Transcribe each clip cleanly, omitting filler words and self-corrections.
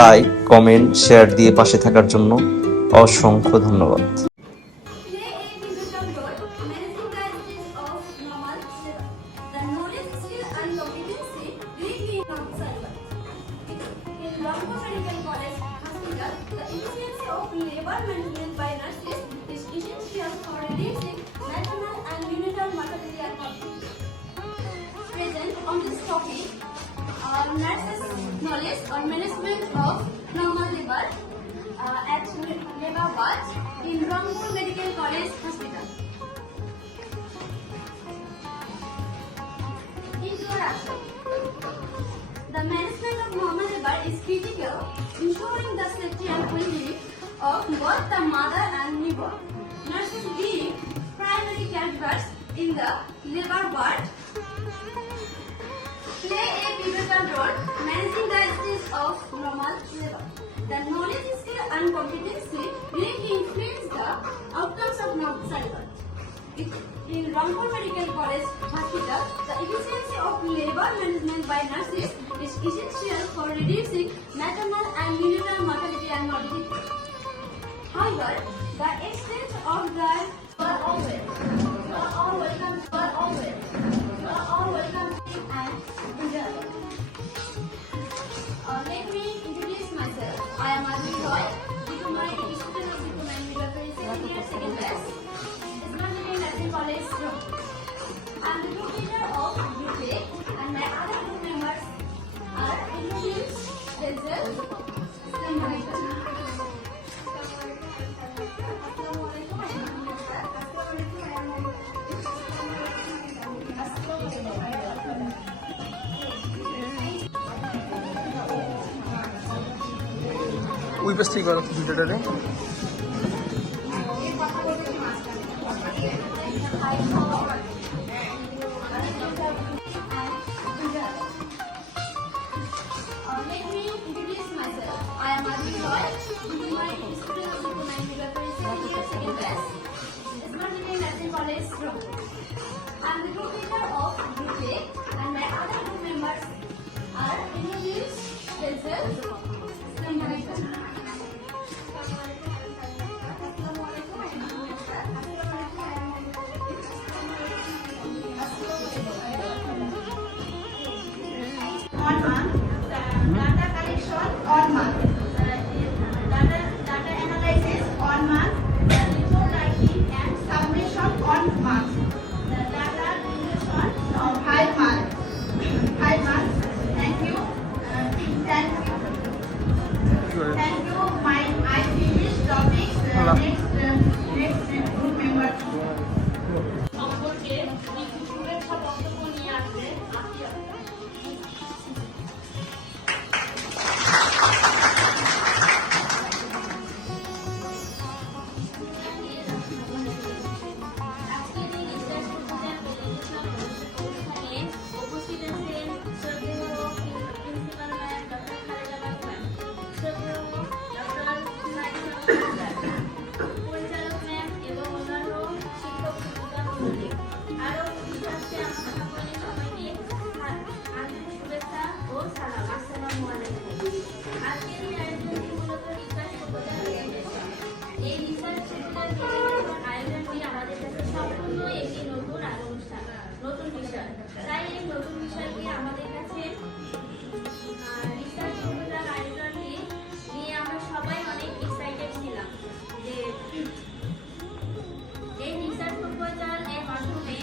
Like, comment, share দিয়ে পাশে থাকার জন্য অসংখ্য ধন্যবাদ। Play a pivotal role managing the state of normal level. The knowledge, skill, and competency greatly enhance cyber. In Rangpo Medical College Hospital, the efficiency of labor management by nurses is essential for reducing maternal and neonatal mortality and morbidity. Present on this topic are nurses' knowledge on management of normal labor at labor wards in Rangpur Medical College Hospital. Introduction. The management of normal labor is critical, ensuring the safety and well-being of both the mother and newborn. Nurses being primary caregivers in the labor ward play a pivotal role managing the stage of normal labor. The knowledge, skill, and competency greatly influence the outcomes of childbirth. In Rangpur Medical College Hospital, the efficiency of labor management by nurses is essential for reducing maternal and neonatal mortality and morbidity. However, the extent of the You are all welcome. And enjoy. Let me introduce myself. I am Adri Roy, diploma student of diploma in midwifery, second year, second class. Smart Nursing College, Rangpur. I am the group leader of Group A, and my other group members are introduced Denzel, ওই পাশ থেকে ভিডিওটারে Let me introduce myself. I am Adri Roy, diploma student of diploma in midwifery, second year, second class. Smart Nursing College, Rangpur. I am the group leader of Group A, and my other group members are introduced Denzel, on month, data collection on month, data analysis on month, report writing and submission on month, the data duration of 5 months. 5 months. Thank you. Thank you. I finish topics. Next group member. সম্পর্কে কিছু শুভেচ্ছা বক্তব্য নিয়ে আসবে আজকে উপস্থিত আছেন শ্রদ্ধেয় প্রিন্সিপাল ম্যাম ডক্টর খালেদা বাগমান, শ্রদ্ধেয় ডক্টর পরিচালক ম্যাম এবং অন্যান্য শিক্ষক মণ্ডলী। আরও উপস্থিত আছে আমার সকলের সবাইকে আন্তরিক শুভেচ্ছা ও সালাম। আসসালামু আলাইকুম। আজকের এই আয়োজনটি মূলত রিসার্চ প্রপোজাল প্রেজেন্টেশন। এই রিসার্চ প্রপোজাল আয়োজনটি আমাদের কাছে সম্পূর্ণ একটি নতুন অনুষ্ঠান, নতুন বিষয়। তাই এই নতুন বিষয়টি আমাদের কাছে রিসার্চ প্রপোজাল আয়োজনটি নিয়ে আমরা সবাই অনেক এক্সাইটেড ছিলাম যে এই রিসার্চ প্রপোজাল এর মাধ্যমে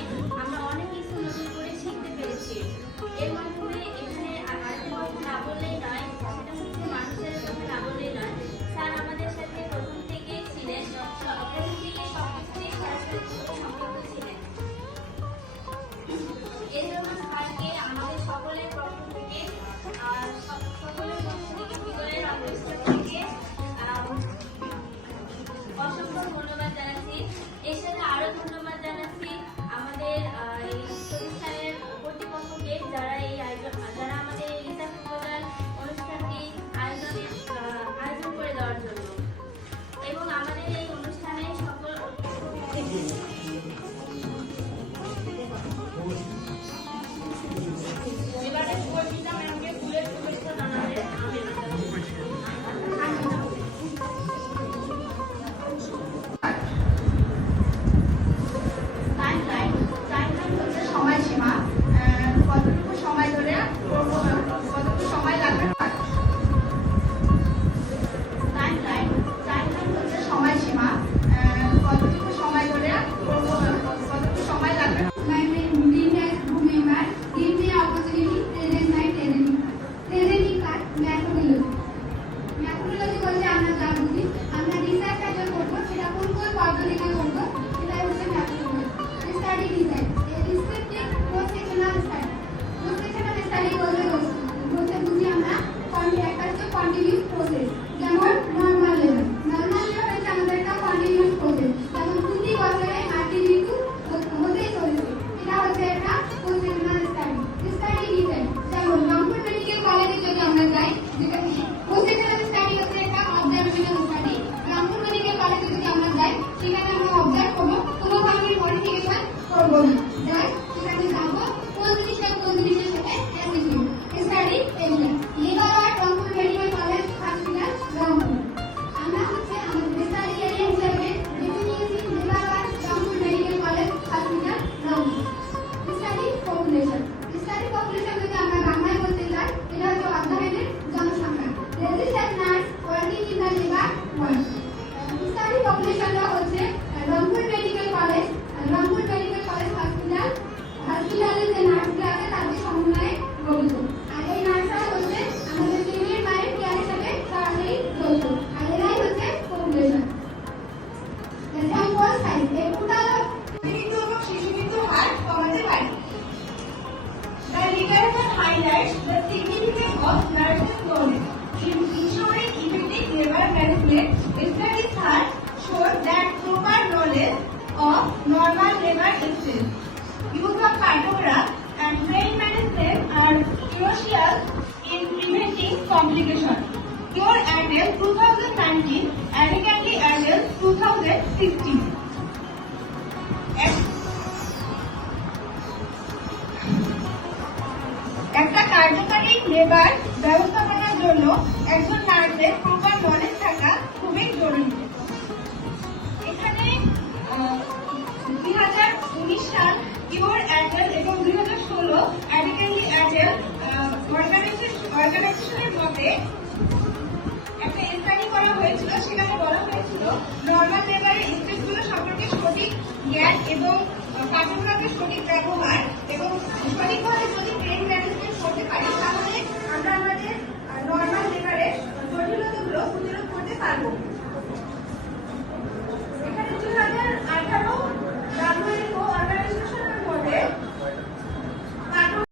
of normal labor stress. Use of cartograph and brain management are crucial in preventing complications. Cure Adel 2019, Adequately Adel 2016. একটা কার্যকারী লেবার ব্যবস্থাপনার জন্য একজন নার্সের প্রপার নলেজ থাকা খুবই জরুরি। এখানে 2019 সাল কিওর অ্যাডেল এবং 2016 অ্যাডিকেলি অ্যাডেল অর্গানাইজেশনের মতে একটা স্টাডি করা হয়েছিল। সেখানে বলা হয়েছিল নর্মাল লেবারের স্টেজগুলো সম্পর্কে সঠিক জ্ঞান এবং কার্যকলাপের সঠিক ব্যবহার এবং সঠিক